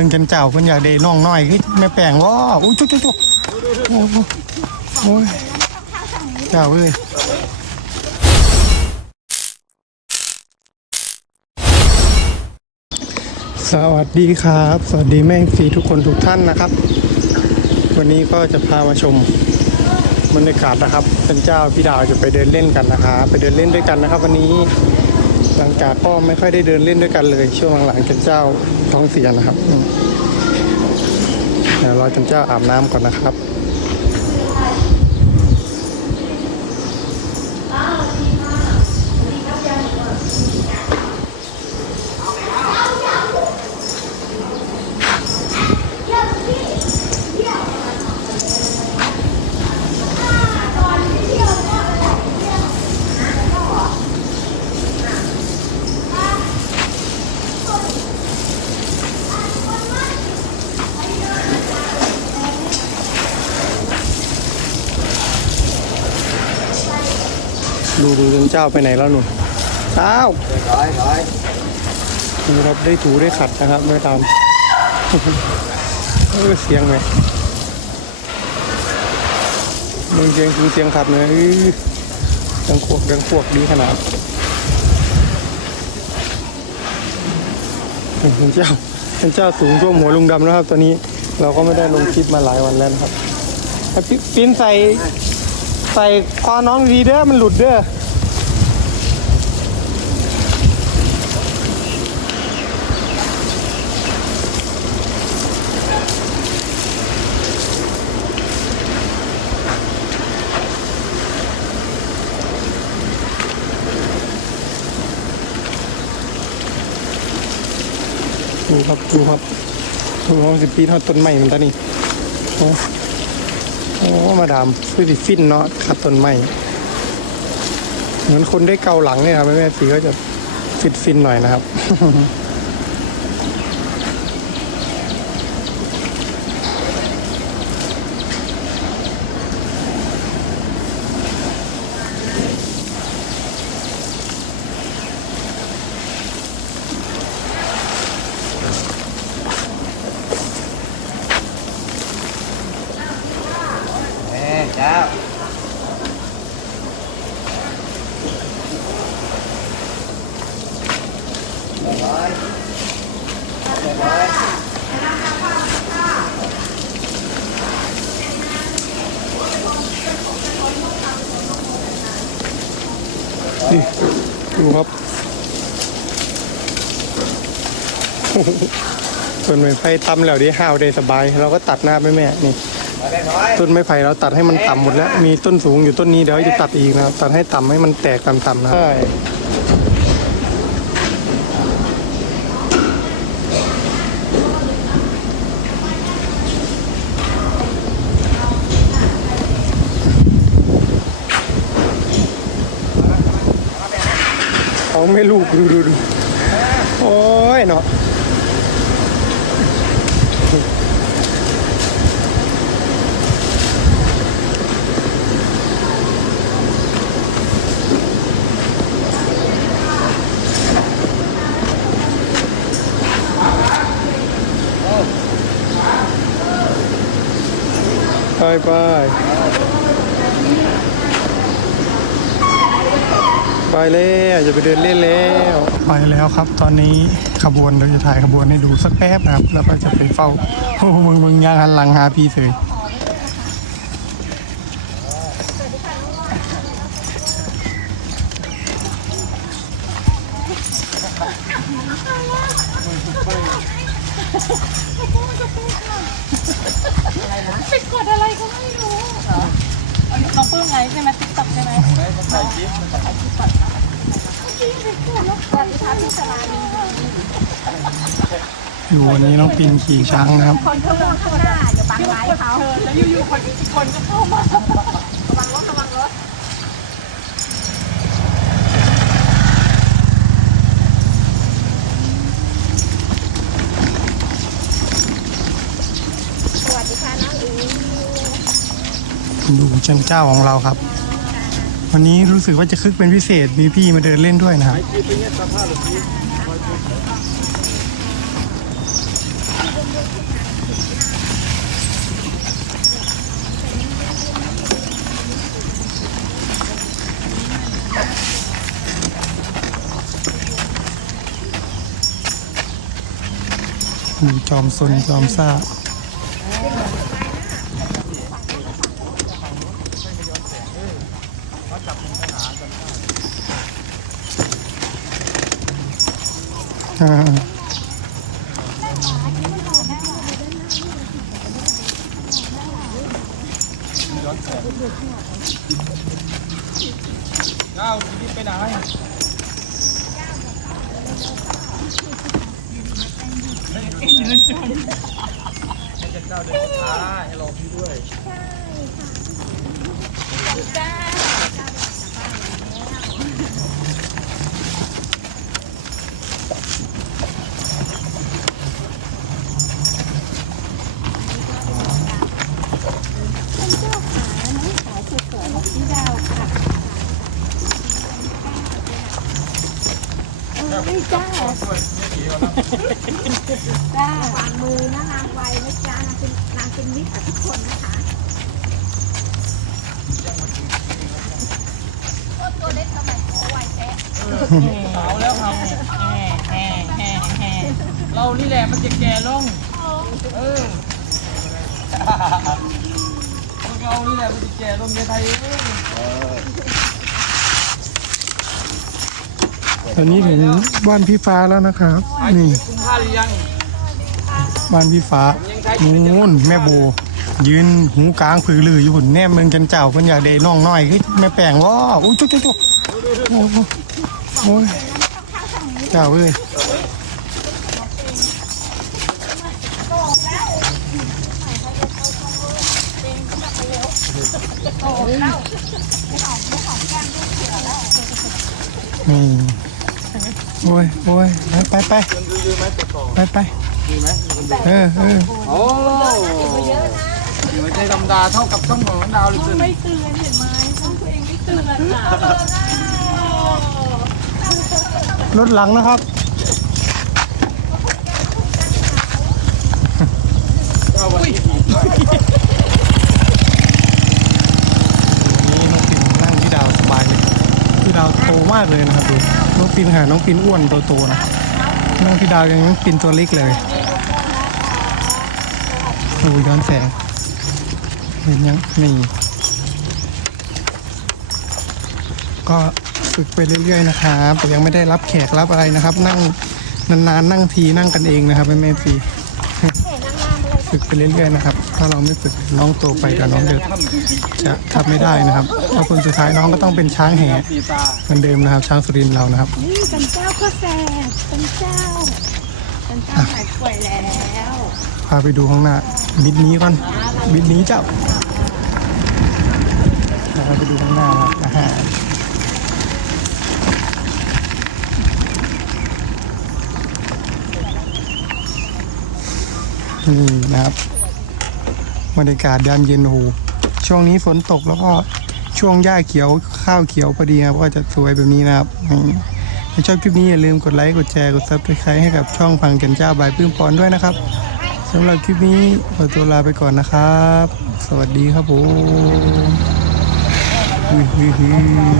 เพิ่นจันเจ้าเพิ่นอยากได้น้องน้อยคือแม่แป้งว้าอุ้ยจุ๊จุ๊จุ๊โอ้โหโอ้ยเจ้าเอ้ยสวัสดีครับ สวัสดีแม่ฟีทุกคนทุกท่านนะครับ วันนี้ก็จะพามาชมบรรยากาศนะครับเป็นเจ้าพี่ดาวจะไปเดินเล่นกันนะคะไปเดินเล่นด้วยกันนะครับ วันนี้ หลังจากก็ไม่ค่อยได้เดินเล่นด้วยกันเลย ช่วงหลังๆจันเจ้าท้องเสียนะครับเดี๋ยวรอจันเจ้าอาบน้ำก่อนนะครับ ดูดูเจ้าไปไหนแล้วหนุ่นอ้าวดูครับได้ถูได้ขัดนะครับไม่ตามเออเสียงไหมมึงเสียงคือเสียงขัดเลยดังขวกดังขวกดีขนาดท่าเจ้าท่านเจ้าสูงท่วมหัวลุงดำแล้วครับ ตอนนี้เราก็ไม่ได้ลงคลิปมาหลายวันแล้วนะครับปิ๊ปิ้นใส่ ใส่คอน้องดีเด้อมันหลุดเด้อดูครับดูครับดูครับสิปีทอดต้นใหม่เหมือนกันนี่ โอ้ มาดามฟิลิฟินเนาะขัดต้นไหม่เหมือนคนได้เกาหลังเนี่ยครับแม่สีก็จะฟิตฟินหน่อยนะครับ แม่เจ้าร้อยร้อยนี่ดูครับโอ้โหต้นไม้ไผ่ตำแล้วดีห้าวได้สบาย เราก็ตัดหน้าไปแม่นี่ ต้นไม้ไผ่เราตัดให้มันต่ำหมดแล้ว มีต้นสูงอยู่ต้นนี้เดี๋ยวจะตัดอีกนะครับ ตัดให้ต่ำให้มันแตกต่ำๆนะใช่เขาไม่ลูกดูดูดูโอ้ยเนาะ ไปไปแล้วจะไปเดินเล่นแล้ว ไปแล้วครับ ตอนนี้ขบวนเราจะถ่ายขบวนให้ดูสักแป๊บนะครับ แล้วก็จะไปเฝ้าโอ้มึงมึงยังหันหลังหาพี่เสย ไปกดอะไรก็ไม่รู้น้องปลื้มไงใช่ไหมติ๊กต็อกใช่ไหมอยู่วันนี้น้องปินขี่ช้างนะครับ คนเขามองข้างหน้าเดี๋ยวบังไลฟ์เขาแล้วอยู่ๆคนอีกคนก็เข้ามาระวังรถระวังรถ สวัสดีค่ะน้องอิง ดูจันเจ้าของเราครับ วันนี้รู้สึกว่าจะคึกเป็นพิเศษมีพี่มาเดินเล่นด้วยนะครับอืมจอมซน จอมซ่าอ่าเจ้าชีวิตไปไหนให้เจ้าเดินช้าให้รอพี่ด้วย จ้าวางมือนะนางไวนะจ้านางเป็นนางเป็นมิตรกับทุกคนนะคะตัวเล็กทำไมขอไวแท้สาแล้วครับแห่แห่แห่เรานี่แหละมันจะแก่ลงเออพวกเรานี่แหละมันจะแก่ลงในไทยเอ้ย ต อนนี้ถึงบ้านพี่ฟ้าแล้วนะครับ นี่ คุ้มค่าหรือยังบ้านพี่ฟ้านู่นแม่โบ ยืนหูกลางผือลืออยู่หุ่นแนมเมืองจันเจ้าเพิ่นอยากได้น้องน้อยคือแม่แป้งว้าอุ้ยจุ๊จุ๊จุ๊โอ้โหโอ้ยเจ้าเอ้ยนี่ โอ้ยโอ้ยไปไปไปไปไปเออเออโอ้หัวใจดำดาเท่ากับช่องของดาวเลยสิไม่เตือนเห็นไหมช่องตัวเองไม่เตือนนะรถหลังนะครับเจ้าวันนี้นี่น้องปิ่นนั่งพี่ดาวสบายเลยพี่ดาวโตมากเลยนะครับดู น้องปินค่ะ น้องปินอ้วนตัวโตนะ น้องพี่ดาวยังน้องปินตัวเล็กเลยโอ้ย้อนแสง เห็นยังนี่ก็ฝึกไปเรื่อยๆนะครับแต่ยังไม่ได้รับแขกรับอะไรนะครับ นั่งนานๆนั่งทีนั่งกันเองนะครับแม่แม่ๆที ฝึกไปเรื่อยๆนะครับ ถ้าเราไม่ฝึกน้องโตไปเดี๋ยวน้องเด็กจะทำไม่ได้นะครับเพราะคนสุดท้ายน้องก็ต้องเป็นช้างแห่สีตาเหมือนเดิมนะครับ ช้างสุรินทร์เรานะครับนี่เป็นเจ้าก็แสบเป็นเจ้าเป็นเจ้าหายป่วยแล้ว พาไปดูข้างหน้า บิดนี้ก่อน บิดนี้เจ้าพาไปดูข้างหน้าครับอาหาร นี่นะครับบรรยากาศยามเย็นโหช่วงนี้ฝนตกแล้วก็ช่วงหญ้าเขียวข้าวเขียวพอดีครับก็จะสวยแบบนี้นะครับถ้าชอบคลิปนี้อย่าลืมกดไลค์กดแชร์กดซับสไครต์ให้กับช่องพังกันเจ้าบายปื้มปอนด้วยนะครับสำหรับคลิปนี้ขอตัวลาไปก่อนนะครับ สวัสดีครับผม